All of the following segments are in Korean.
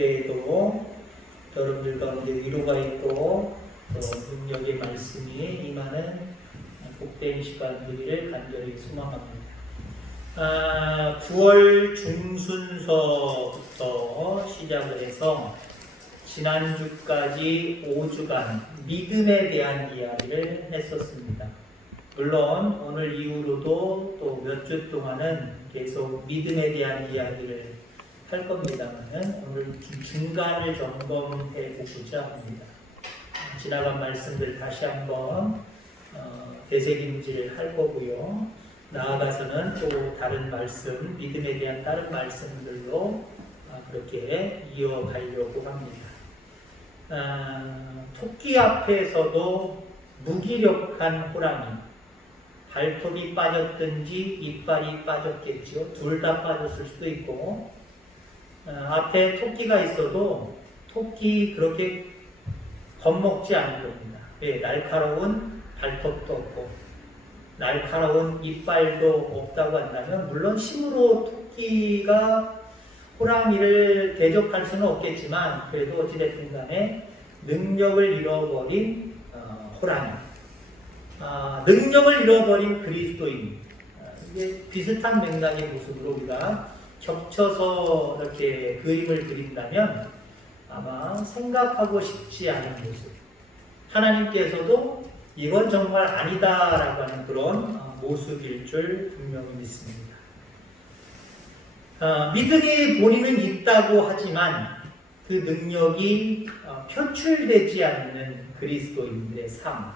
때에도 여러분들 가운데 위로가 있고 또 능력의 말씀이 임하는 복된 시간 되기를 간절히 소망합니다. 아, 9월 중순서부터 시작을 해서 지난주까지 5주간 믿음에 대한 이야기를 했었습니다. 물론 오늘 이후로도 또 몇 주 동안은 계속 믿음에 대한 이야기를 할 겁니다만은 오늘 좀 중간을 점검해 보고자 합니다. 지나간 말씀들 다시 한번 어, 되새김질을 할 거고요. 나아가서는 또 다른 말씀, 믿음에 대한 다른 말씀들로 아, 그렇게 이어가려고 합니다. 아, 토끼 앞에서도 무기력한 호랑이, 발톱이 빠졌든지 이빨이 빠졌겠죠. 둘다 빠졌을 수도 있고, 어, 앞에 토끼가 있어도 토끼 그렇게 겁먹지 않을 겁니다. 왜? 날카로운 발톱도 없고 날카로운 이빨도 없다고 한다면 물론 힘으로 토끼가 호랑이를 대적할 수는 없겠지만 그래도 어찌됐든 간에 능력을 잃어버린 어, 호랑이 아, 능력을 잃어버린 그리스도인 아, 이게 비슷한 맥락의 모습으로 우리가 겹쳐서 이렇게 그림을 그린다면 아마 생각하고 싶지 않은 모습. 하나님께서도 이건 정말 아니다라고 하는 그런 어, 모습일 줄 분명히 믿습니다. 어, 믿음이 본인은 있다고 하지만 그 능력이 어, 표출되지 않는 그리스도인들의 삶,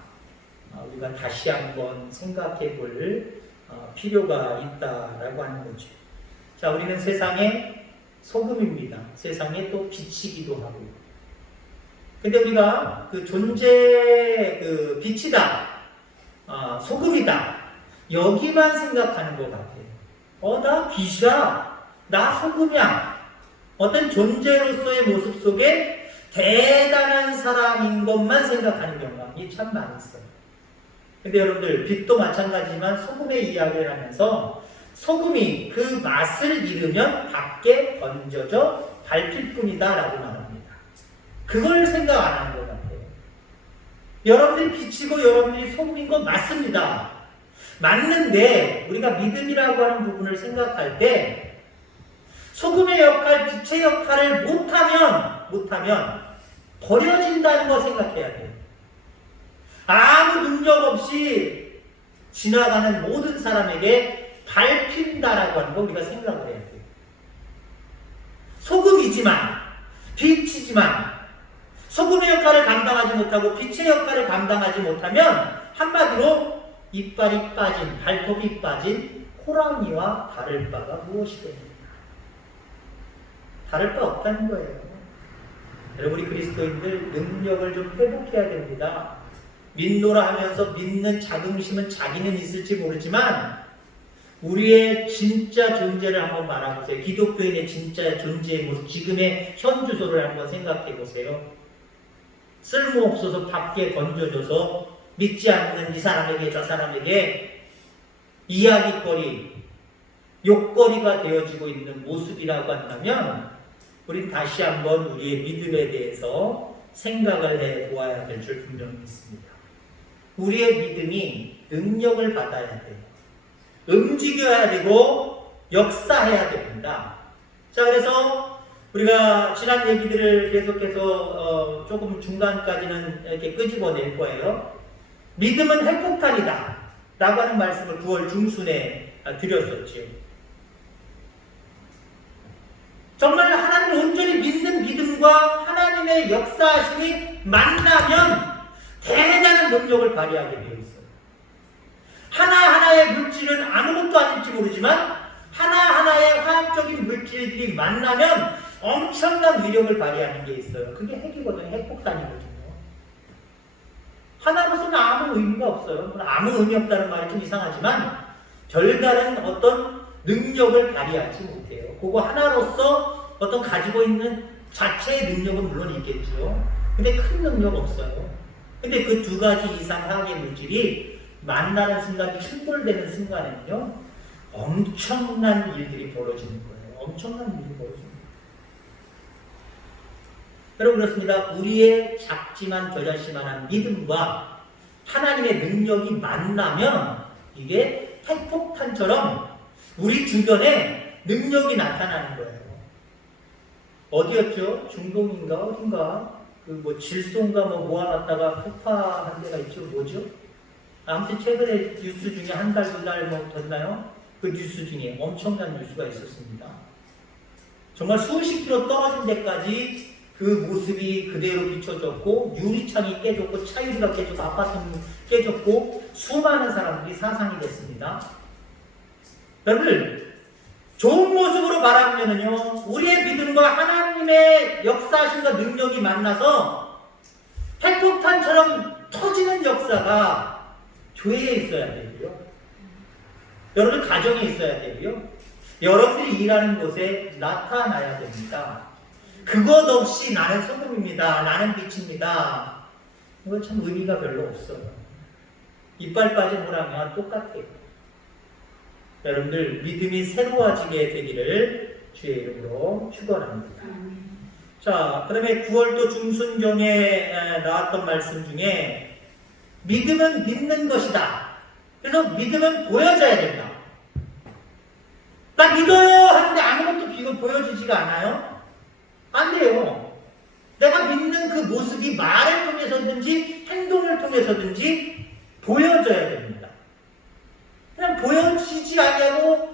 어, 우리가 다시 한번 생각해 볼 어, 필요가 있다라고 하는 거죠. 자, 우리는 세상의 소금입니다. 세상에 또 빛이기도 하고. 근데 우리가 그 존재 그 빛이다, 아, 소금이다, 여기만 생각하는 것 같아요. 어, 나 빛이야. 나 소금이야. 어떤 존재로서의 모습 속에 대단한 사람인 것만 생각하는 경향이 참 많았어요. 근데 여러분들, 빛도 마찬가지지만 소금의 이야기를 하면서 소금이 그 맛을 잃으면 밖에 던져져 밟힐 뿐이다 라고 말합니다. 그걸 생각 안 하는 것 같아요. 여러분들이 빛이고 여러분들이 소금인 건 맞습니다. 맞는데 우리가 믿음이라고 하는 부분을 생각할 때 소금의 역할, 빛의 역할을 못하면 못하면 버려진다는 거 생각해야 돼요. 아무 능력 없이 지나가는 모든 사람에게 밟힌다라고 하는 거 우리가 생각을 해야 돼요. 소금이지만, 빛이지만, 소금의 역할을 감당하지 못하고 빛의 역할을 감당하지 못하면 한마디로 이빨이 빠진, 발톱이 빠진 호랑이와 다를 바가 무엇이 됩니까? 다를 바 없다는 거예요. 여러분, 우리 그리스도인들 능력을 좀 회복해야 됩니다. 믿노라 하면서 믿는 자긍심은 자기는 있을지 모르지만 우리의 진짜 존재를 한번 말해보세요. 기독교인의 진짜 존재의 모습, 지금의 현 주소를 한번 생각해 보세요. 쓸모없어서 밖에 던져줘서 믿지 않는 이 사람에게 저 사람에게 이야기거리, 욕거리가 되어지고 있는 모습이라고 한다면 우리 다시 한번 우리의 믿음에 대해서 생각을 해 보아야 될 줄 분명히 믿습니다. 우리의 믿음이 능력을 받아야 돼요. 움직여야 되고 역사해야 됩니다. 자, 그래서 우리가 지난 얘기들을 계속해서 어, 조금 중간까지는 이렇게 끄집어낼 거예요. 믿음은 핵폭탄이다. 라고 하는 말씀을 9월 중순에 드렸었죠. 정말 하나님을 온전히 믿는 믿음과 하나님의 역사하심이 만나면 대단한 능력을 발휘하게. 하나하나의 물질은 아무것도 아닐지 모르지만 하나하나의 화학적인 물질들이 만나면 엄청난 위력을 발휘하는 게 있어요. 그게 핵이거든요. 핵폭탄이거든요. 하나로서는 아무 의미가 없어요. 아무 의미 없다는 말이 좀 이상하지만 별다른 어떤 능력을 발휘하지 못해요. 그거 하나로서 어떤 가지고 있는 자체의 능력은 물론 있겠죠. 근데 큰 능력 없어요. 근데 그 두 가지 이상 화학의 물질이 만나는 순간, 충돌되는 순간에는요, 엄청난 일들이 벌어지는 거예요. 엄청난 일이 벌어집니다. 여러분 그렇습니다. 우리의 작지만 겨자씨만한 믿음과 하나님의 능력이 만나면 이게 핵폭탄처럼 우리 주변에 능력이 나타나는 거예요. 어디였죠? 중동인가 어딘가 그 뭐 질소인가 뭐 모아놨다가 폭파한 데가 있죠. 뭐죠? 아무튼 최근에 뉴스 중에 한 달, 두 달 뭐 됐나요? 그 뉴스 중에 엄청난 뉴스가 있었습니다. 정말 수십 킬로 떨어진 데까지 그 모습이 그대로 비춰졌고 유리창이 깨졌고 차유리가 깨졌고 아파트는 깨졌고 수많은 사람들이 사상이 됐습니다. 여러분 좋은 모습으로 바라보면요 우리의 믿음과 하나님의 역사하심과 능력이 만나서 핵폭탄처럼 터지는 역사가 교회에 있어야 되고요. 여러분 가정에 있어야 되고요. 여러분들이 일하는 곳에 나타나야 됩니다. 그것 없이 나는 소금입니다. 나는 빛입니다. 이거 참 의미가 별로 없어요. 이빨 빠진 호랑이와 똑같아요. 여러분들 믿음이 새로워지게 되기를 주의 이름으로 축원합니다. 자, 그다음에 9월도 중순경에 에, 나왔던 말씀 중에 믿음은 믿는 것이다. 그래서 믿음은 보여져야 된다. 나 믿어요 하는데 아무것도 비고 보여지지가 않아요? 안 돼요. 내가 믿는 그 모습이 말을 통해서든지 행동을 통해서든지 보여져야 됩니다. 그냥 보여지지 않냐고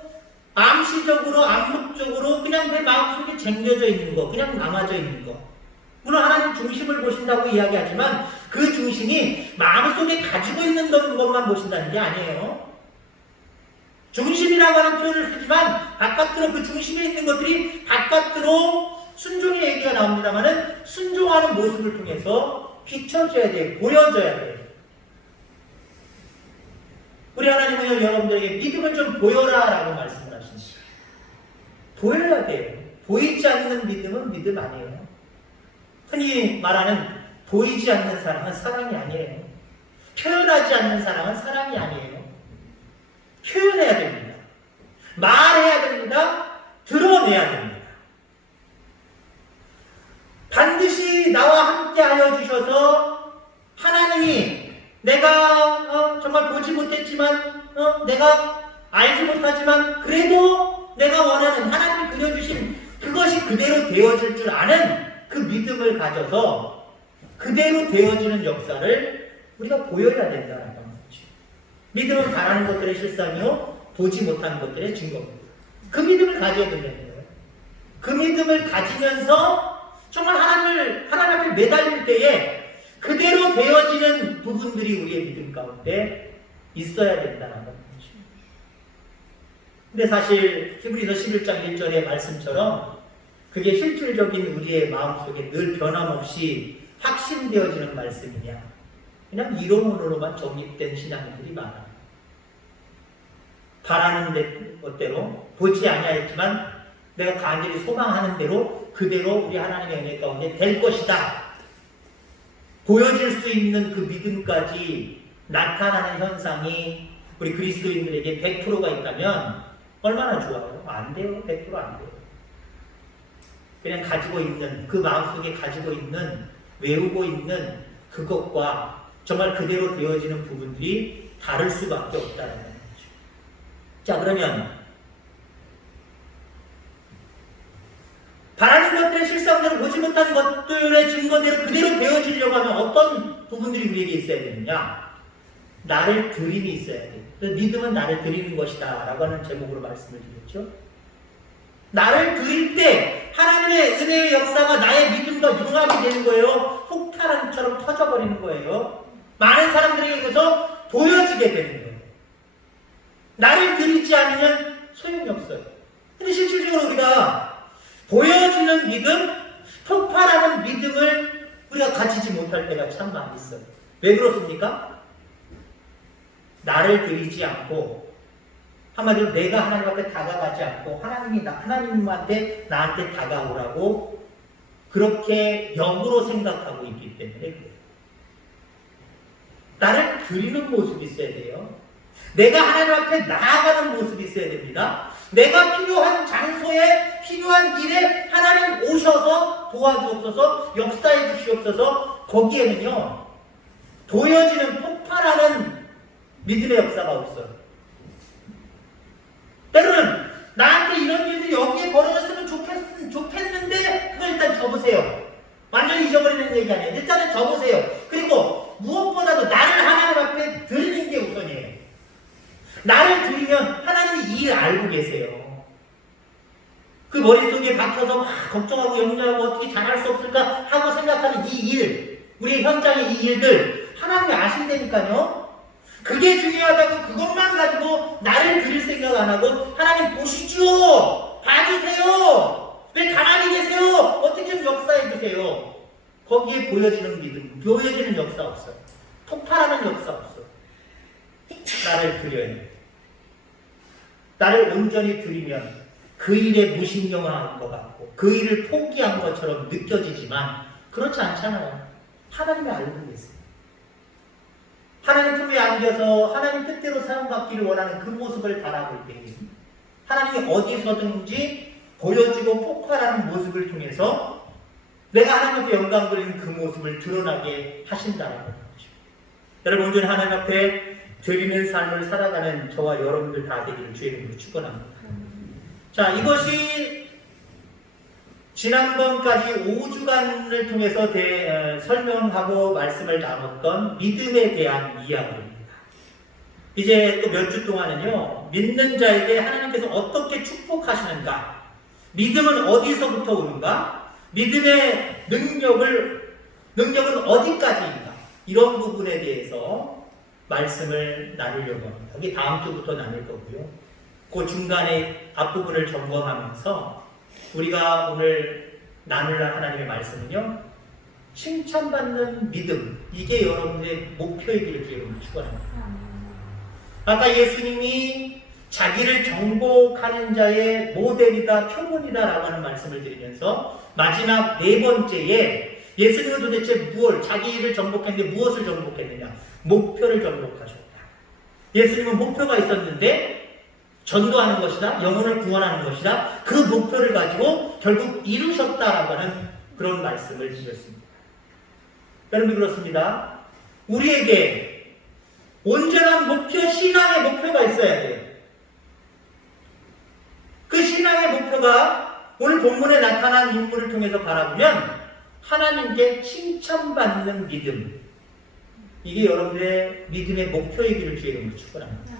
암시적으로 암묵적으로 그냥 내 마음속에 쟁겨져 있는 거, 그냥 남아져 있는 거. 물론 하나님 중심을 보신다고 이야기하지만 그 중심이 마음속에 가지고 있는 것만 보신다는 게 아니에요. 중심이라고 하는 표현을 쓰지만 바깥으로 그 중심에 있는 것들이 바깥으로 순종의 얘기가 나옵니다만은 순종하는 모습을 통해서 비춰져야 돼요. 보여져야 돼요. 우리 하나님은 여러분들에게 믿음을 좀 보여라 라고 말씀을 하십니다. 보여야 돼요. 보이지 않는 믿음은 믿음 아니에요. 흔히 말하는 보이지 않는 사랑은 사랑이 아니에요. 표현하지 않는 사랑은 사랑이 아니에요. 표현해야 됩니다. 말해야 됩니다. 드러내야 됩니다. 반드시 나와 함께 하여 주셔서 하나님이 내가 어, 정말 보지 못했지만 어, 내가 알지 못하지만 그래도 내가 원하는 하나님이 그려주신 그것이 그대로 되어질 줄 아는 그 믿음을 가져서 그대로 되어지는 역사를 우리가 보여야 된다는 거죠. 믿음은 바라는 것들의 실상이요 보지 못하는 것들의 증거입니다. 그 믿음을 가져야 된다는 거예요. 그 믿음을 가지면서 정말 하나님을 하나님 앞에 매달릴 때에 그대로 되어지는 부분들이 우리의 믿음 가운데 있어야 된다는 거죠. 근데 사실 히브리서 11장 1절의 말씀처럼 그게 실질적인 우리의 마음속에 늘 변함없이 확신되어지는 말씀이냐 그냥 이론으로만 정립된 신앙들이 많아요. 바라는 것대로 보지 아니하였지만 내가 간절히 소망하는 대로 그대로 우리 하나님의 은혜 가운데 될 것이다. 보여질 수 있는 그 믿음까지 나타나는 현상이 우리 그리스도인들에게 100%가 있다면 얼마나 좋아요? 안 돼요. 100%안 돼요. 그냥 가지고 있는 그 마음속에 가지고 있는 외우고 있는 그것과 정말 그대로 되어지는 부분들이 다를 수밖에 없다는 거죠. 자 그러면 바라는 것들의 실상대로 보지 못하는 것들의 증거대로 그대로 되어지려고 하면 어떤 부분들이 우리에게 있어야 되느냐? 나를 드림이 있어야 돼. 그래서 믿음은 나를 드리는 것이다. 라고 하는 제목으로 말씀을 드렸죠. 나를 드릴 때 하나님의 은혜의 역사가 나의 믿음과 융합이 되는 거예요. 폭탄처럼 터져버리는 거예요. 많은 사람들에게 그래서 보여지게 되는 거예요. 나를 드리지 않으면 소용이 없어요. 근데 실질적으로 우리가 보여지는 믿음, 폭발하는 믿음을 우리가 가지지 못할 때가 참 많이 있어요. 왜 그렇습니까? 나를 드리지 않고 한마디로 내가 하나님 앞에 다가가지 않고 하나님이 나, 하나님한테 나한테 다가오라고 그렇게 역으로 생각하고 있기 때문에 그래요. 나를 드리는 모습이 있어야 돼요. 내가 하나님 앞에 나아가는 모습이 있어야 됩니다. 내가 필요한 장소에 필요한 일에 하나님 오셔서 도와주옵소서, 역사해 주시옵소서, 거기에는요, 보여지는 폭발하는 믿음의 역사가 없어요. 때로는 나한테 이런 일들이 여기에 벌어졌으면 좋겠, 좋겠는데, 그걸 일단 접으세요. 완전히 잊어버리는 얘기 아니에요. 일단은 접으세요. 그리고 무엇보다도 나를 하나님 앞에 드리는 게 우선이에요. 나를 드리면 하나님이 이일 알고 계세요. 그 머릿속에 박혀서 막 걱정하고 염려하고 어떻게 잘할 수 없을까 하고 생각하는 이 일, 우리 현장의 이 일들 하나님이 아신다니까요. 그게 중요하다고 그것만 가지고 나를 드릴 생각 안 하고 하나님 보시죠. 봐주세요. 왜 가만히 계세요? 어떻게 좀 역사해 주세요. 거기에 보여지는 믿음, 보여지는 역사 없어요. 폭발하는 역사 없어요. 나를 드려야 돼. 나를 온전히 드리면 그 일에 무신경한 것 같고 그 일을 포기한 것처럼 느껴지지만 그렇지 않잖아요. 하나님이 알고 계세요. 하나님 품에 안겨서 하나님 뜻대로 사용받기를 원하는 그 모습을 바라볼 때 하나님이 어디서든지 보여지고 폭발하는 모습을 통해서 내가 하나님 앞에 영광 돌리는 그 모습을 드러나게 하신다는 거죠. 여러분 온전히 하나님 앞에 드리는 삶을 살아가는 저와 여러분들 다 되기를 주의 이름으로 축원합니다. 자, 이것이 지난번까지 5주간을 통해서 대, 어, 설명하고 말씀을 나눴던 믿음에 대한 이야기입니다. 이제 또 몇 주 동안은요, 믿는 자에게 하나님께서 어떻게 축복하시는가, 믿음은 어디서부터 오는가, 믿음의 능력을, 능력은 어디까지인가, 이런 부분에 대해서 말씀을 나누려고 합니다. 이게 다음 주부터 나눌 거고요. 그 중간에 앞부분을 점검하면서 우리가 오늘 나눌 하나님의 말씀은요. 칭찬받는 믿음. 이게 여러분의 목표이기를 주여러분 축원합니다. 아까 예수님이 자기를 정복하는 자의 모델이다, 표본이다라고 하는 말씀을 드리면서 마지막 네 번째에 예수님은 도대체 무엇, 자기를 정복했는데 무엇을 정복했느냐? 목표를 정복하셨다. 예수님은 목표가 있었는데 전도하는 것이다, 영혼을 구원하는 것이다. 그 목표를 가지고 결국 이루셨다라고 하는 그런 말씀을 드렸습니다. 여러분 그렇습니다. 우리에게 온전한 목표, 신앙의 목표가 있어야 돼요. 그 신앙의 목표가 오늘 본문에 나타난 인물을 통해서 바라보면 하나님께 칭찬받는 믿음. 이게 여러분의 믿음의 목표이기를 주의로 축원합니다.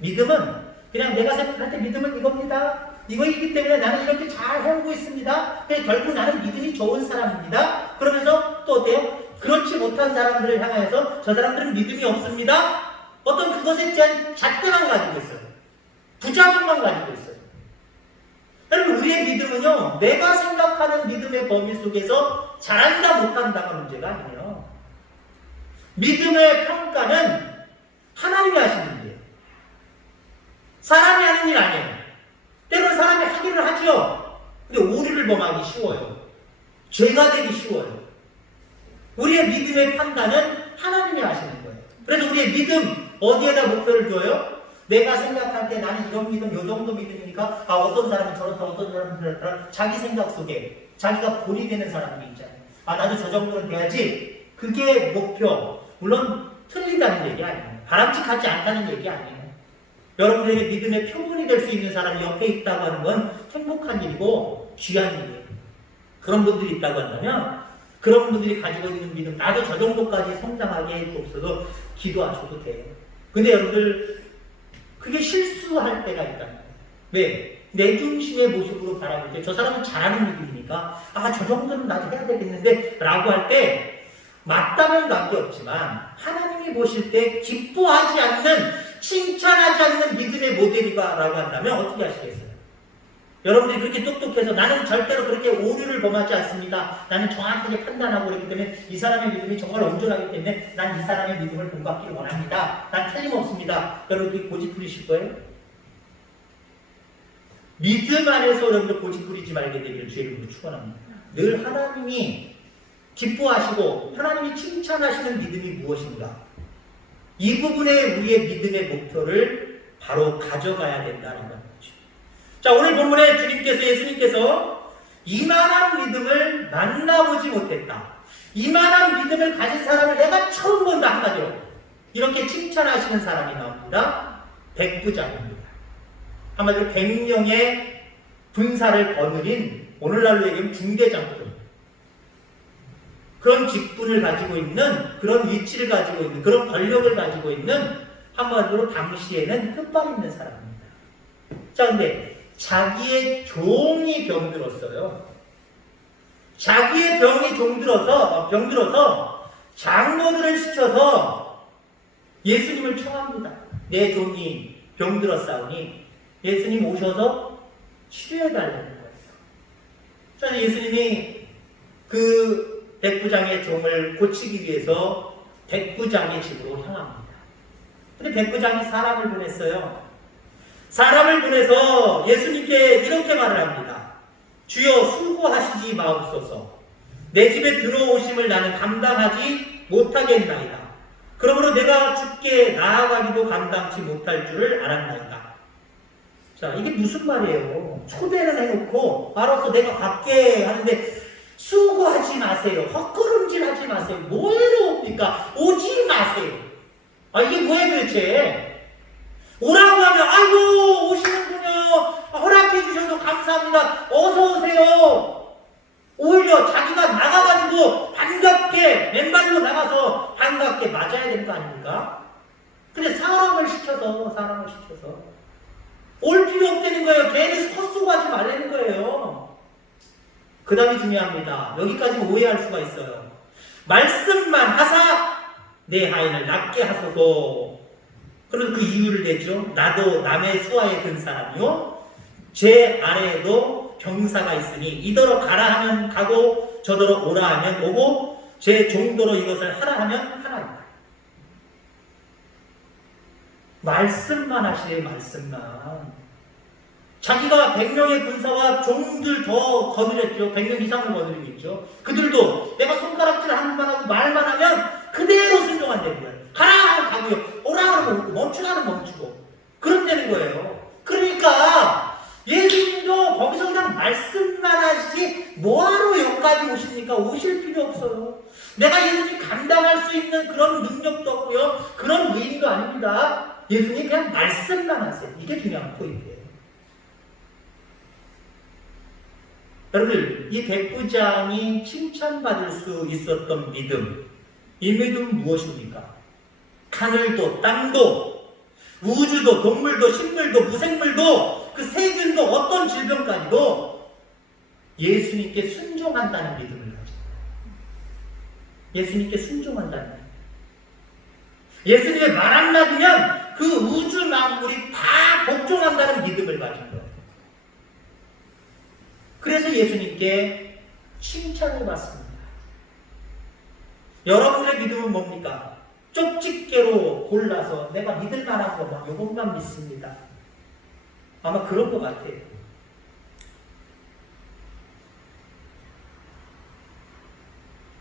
믿음은 그냥 내가 생각할 때 믿음은 이겁니다. 이거이기 때문에 나는 이렇게 잘 해오고 있습니다. 결국 나는 믿음이 좋은 사람입니다. 그러면서 또 어때요? 그렇지 못한 사람들을 향해서 저 사람들은 믿음이 없습니다. 어떤 그것에 대한 잣대만 가지고 있어요. 부작용만 가지고 있어요. 여러분, 우리의 믿음은요, 내가 생각하는 믿음의 범위 속에서 잘한다, 못한다가 문제가 아니에요. 믿음의 평가는 하나님이 하시는 일이에요. 사람이 하는 일 아니에요. 때로는 사람이 하기를 하지요. 근데 오류를 범하기 쉬워요. 죄가 되기 쉬워요. 우리의 믿음의 판단은 하나님이 하시는 거예요. 그래서 우리의 믿음 어디에다 목표를 둬요? 내가 생각할 때 나는 이런 믿음, 요 정도 믿음이니까 아 어떤 사람은 저렇다, 어떤 사람은 저렇다 자기 생각 속에 자기가 본이 되는 사람들이 있잖아요. 아 나도 저 정도는 돼야지. 그게 목표. 물론 틀린다는 얘기 아니에요. 바람직하지 않다는 얘기 아니에요. 여러분에게 믿음의 표본이 될 수 있는 사람이 옆에 있다고 하는 건 행복한 일이고 귀한 일이에요. 그런 분들이 있다고 한다면 그런 분들이 가지고 있는 믿음 나도 저 정도까지 성장하게 해주옵소서 기도하셔도 돼요. 근데 여러분들 그게 실수할 때가 있다. 왜? 내 중심의 모습으로 바라볼 때 저 사람은 잘하는 믿음이니까 아 저 정도는 나도 해야 되겠는데 라고 할 때 맞다면 관계없지만 하나님이 보실 때 기뻐하지 않는 칭찬하지 않는 믿음의 모델이다라고 한다면 어떻게 하시겠어요? 여러분들이 그렇게 똑똑해서 나는 절대로 그렇게 오류를 범하지 않습니다. 나는 정확하게 판단하고 그렇기 때문에 이 사람의 믿음이 정말 온전하기 때문에 난 이 사람의 믿음을 본받기를 원합니다. 난 틀림없습니다. 여러분들이 고집 부리실 거예요? 믿음 안에서 여러분들 고집 부리지 말게 되기를 주의 이름으로 축원합니다. 늘 하나님이 기뻐하시고 하나님이 칭찬하시는 믿음이 무엇인가? 이 부분에 우리의 믿음의 목표를 바로 가져가야 된다는 거죠. 자, 오늘 본문에 주님께서, 예수님께서 이만한 믿음을 만나보지 못했다. 이만한 믿음을 가진 사람을 내가 처음 본다, 한마디로. 이렇게 칭찬하시는 사람이 나옵니다. 백부장입니다. 한마디로 백명의 군사를 거느린 오늘날로 얘기하면 중대장군. 그런 직분을 가지고 있는, 그런 위치를 가지고 있는, 그런 권력을 가지고 있는 한마디로 당시에는 끝발 있는 사람입니다. 자, 근데 자기의 종이 병들었어요. 자기의 병이 종들어서, 병들어서 장로들을 시켜서 예수님을 청합니다. 내 종이 병들었사오니 예수님 오셔서 치료해 달라는 거예요. 자, 예수님이 그 백부장의 종을 고치기 위해서 백부장의 집으로 향합니다. 근데 백부장이 사람을 보냈어요. 사람을 보내서 예수님께 이렇게 말을 합니다. 주여 수고하시지 마옵소서. 내 집에 들어오심을 나는 감당하지 못하겠나이다. 그러므로 내가 죽게 나아가기도 감당치 못할 줄을 알았나이다. 자, 이게 무슨 말이에요? 초대를 해놓고 알아서 내가 갈게 하는데 수고하지 마세요. 헛걸음질 하지 마세요. 뭐해로 옵니까? 오지 마세요. 아, 이게 뭐예요 도대체? 오라고 하면 아이고 오시는군요. 허락해 주셔서 감사합니다. 어서 오세요. 오히려 자기가 나가가지고 반갑게 맨발로 나가서 반갑게 맞아야 되는 거 아닙니까? 근데 사람을 시켜서 사람을 시켜서 올 필요 없다는 거예요. 괜히 헛수고 하지 말라는 거예요. 그 다음이 중요합니다. 여기까지 오해할 수가 있어요. 말씀만 하사 내 하인을 낫게 하소서. 그래서 그 이유를 대죠. 나도 남의 수하에 든 사람이요. 제 아래에도 병사가 있으니 이더러 가라 하면 가고 저더러 오라 하면 오고 제 정도로 이것을 하라 하면 하나이다. 말씀만 하시래 말씀만. 자기가 100명의 군사와 종들 더 거느렸죠. 100명 이상을 거느리겠죠. 그들도 내가 손가락질 하는 만 하고 말만 하면 그대로 순종한다는 거예요. 가라 하면 가고요. 오라 그러면 오고 멈추라 하면 멈추고. 그렇다는 거예요. 그러니까 예수님도 거기서 그냥 말씀만 하시지 뭐하러 여기까지 오십니까? 오실 필요 없어요. 내가 예수님 감당할 수 있는 그런 능력도 없고요. 그런 의인도 아닙니다. 예수님 그냥 말씀만 하세요. 이게 중요한 포인트예요. 여러분들, 이 백부장이 칭찬받을 수 있었던 믿음, 이 믿음은 무엇입니까? 하늘도, 땅도, 우주도, 동물도, 식물도, 무생물도, 그 세균도, 어떤 질병까지도 예수님께 순종한다는 믿음을 가지고 예수님께 순종한다는 믿음. 예수님의 말 한마디면 그 우주 만물이 다 복종한다는 믿음을 가진 거예요. 그래서 예수님께 칭찬을 받습니다. 여러분의 믿음은 뭡니까? 쪽집게로 골라서 내가 믿을 만한 것만 요것만 믿습니다. 아마 그런 것 같아요.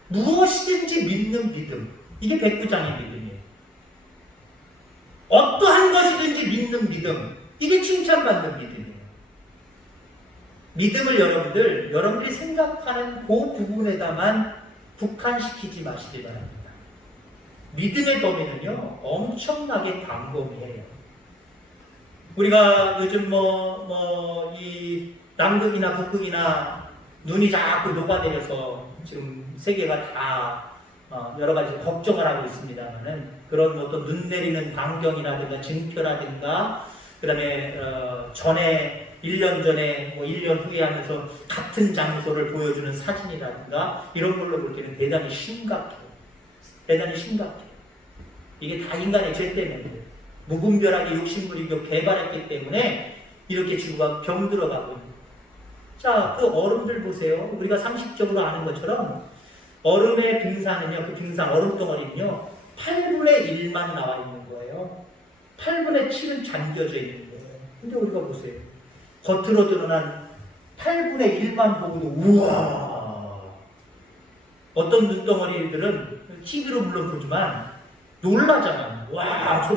무엇이든지 믿는 믿음. 이게 백부장의 믿음이에요. 어떠한 것이든지 믿는 믿음. 이게 칭찬받는 믿음이에요. 믿음을 여러분들, 여러분들이 생각하는 그 부분에다만 북한시키지 마시기 바랍니다. 믿음의 범위는요, 엄청나게 광범위해요. 우리가 요즘 뭐, 뭐, 이 남극이나 북극이나 눈이 자꾸 녹아내려서 지금 세계가 다 어, 여러 가지 걱정을 하고 있습니다만은 그런 어떤 눈 내리는 광경이라든가 징표라든가 그 다음에 어, 전에 1년 전에 뭐 1년 후에 하면서 같은 장소를 보여주는 사진이라든가 이런 걸로 볼 때는 대단히 심각해요. 대단히 심각해요. 이게 다 인간의 죄 때문에 무분별하게 욕심부리고 그 개발했기 때문에 이렇게 지구가 병들어가고 있는 자, 그 얼음들 보세요. 우리가 상식적으로 아는 것처럼 얼음의 빙산은요, 그 빙산 얼음 덩어리는요, 8분의 1만 나와 있는 거예요. 8분의 7은 잠겨져 있는 거예요. 근데 우리가 보세요. 겉으로 드러난 8분의 1만 보고도 우와 어떤 눈덩어리들은 TV로 물론 보지만 놀라잖아요 와커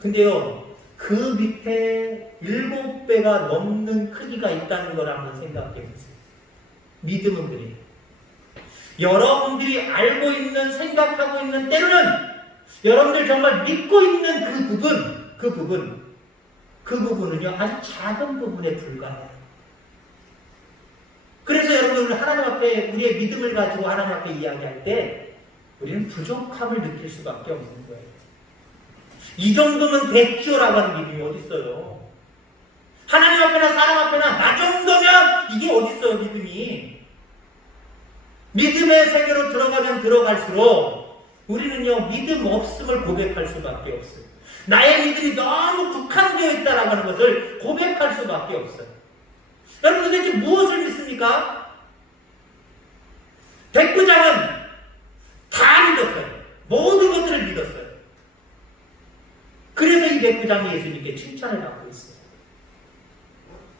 근데요 그 밑에 일곱 배가 넘는 크기가 있다는 걸 한번 생각해 보세요. 믿음은 그래요. 여러분들이 알고 있는, 생각하고 있는 때로는 여러분들 정말 믿고 있는 그 부분, 그 부분, 그 부분은요, 아주 작은 부분에 불과해요. 그래서 여러분들 하나님 앞에 우리의 믿음을 가지고 하나님 앞에 이야기할 때 우리는 부족함을 느낄 수밖에 없는 거예요. 이 정도면 됐죠라고 하는 믿음이 어디 있어요? 하나님 앞에나 사람 앞에나 나 정도면 이게 어디 있어요 믿음이? 믿음의 세계로 들어가면 들어갈수록 우리는요 믿음 없음을 고백할 수밖에 없어요. 나의 믿음이 너무 국한되어 있다라고 하는 것을 고백할 수밖에 없어요. 여러분 도대체 무엇을 믿습니까? 백부장은 다 믿었어요. 모든 것들을 믿었어요. 그래서 이 백부장이 예수님께 칭찬을 받고 있어요.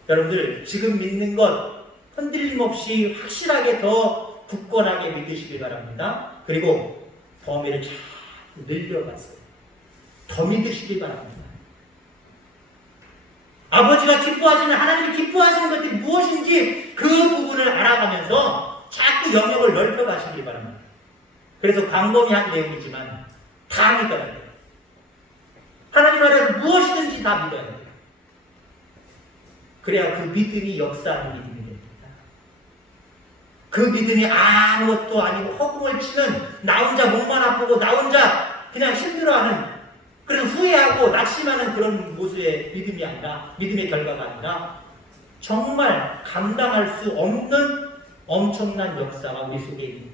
여러분들 지금 믿는 것 흔들림 없이 확실하게 더 굳건하게 믿으시길 바랍니다. 그리고 범위를 잘 늘려가세요. 더 믿으시길 바랍니다. 아버지가 기뻐하시는 하나님이 기뻐하시는 것들이 무엇인지 그 부분을 알아가면서 자꾸 영역을 넓혀 가시길 바랍니다. 그래서 광범위한 내용이지만 다 믿어야 돼요. 하나님 나라에서 무엇이든지 다 믿어야 돼요. 그래야 그 믿음이 역사하는 믿음이 됩니다. 그 믿음이 아무것도 아니고 허공을 치는 나 혼자 목만 아프고 나 혼자 그냥 힘들어하는 그런 후회하고 낙심하는 그런 모습의 믿음이 아니라 믿음의 결과가 아니라 정말 감당할 수 없는 엄청난 역사가 우리 속에 있는.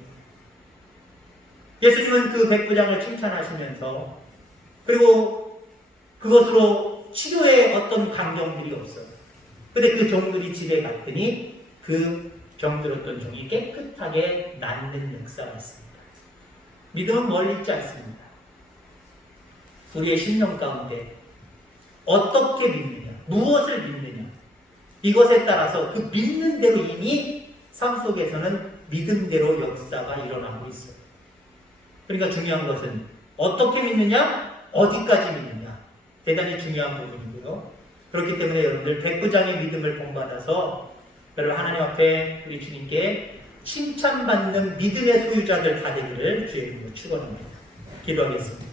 예수님은 그 백부장을 칭찬하시면서 그리고 그것으로 치료의 어떤 감정들이 없어요. 근데 그 종들이 집에 갔더니 그 병들었던 종이 깨끗하게 낫는 역사가 있습니다. 믿음은 멀리 있지 않습니다. 우리의 신령 가운데 어떻게 믿느냐, 무엇을 믿느냐, 이것에 따라서 그 믿는 대로 이미 삶 속에서는 믿음대로 역사가 일어나고 있어요. 그러니까 중요한 것은 어떻게 믿느냐, 어디까지 믿느냐, 대단히 중요한 부분이고요. 그렇기 때문에 여러분들 백부장의 믿음을 본받아서 여러분 하나님 앞에 우리 주님께 칭찬받는 믿음의 소유자들 다 되기를 주의 이름으로 축원합니다. 기도하겠습니다.